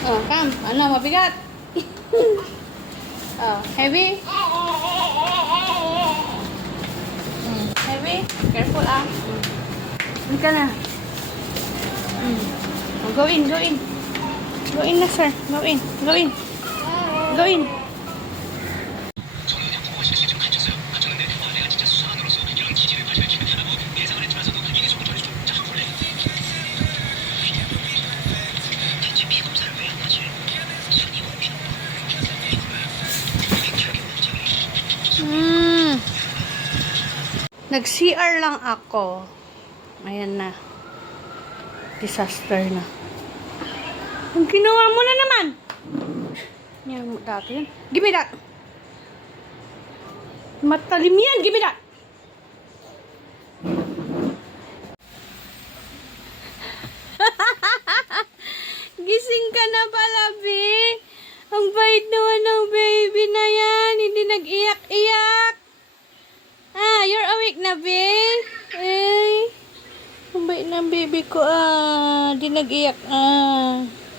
Oh, come. Ano, mabigat? Oh, heavy? Heavy? Careful ah. Hindi ka na. Oh, go in, go in. Go in na, sir. Go in, go in. Go in. Nag-CR lang ako. Ayan na. Disaster na. Ang ginawa mo na naman. Yan mo dati yan. Give me that. Matalim yan. Give me that. Gising ka na pala, be. Ang bait naman ng baby na yan. Hindi nag-iyak-iyak. Ah, you're awake na, be? Eh, ang bait ng baby ko, ah. Di nag-iyak, ah.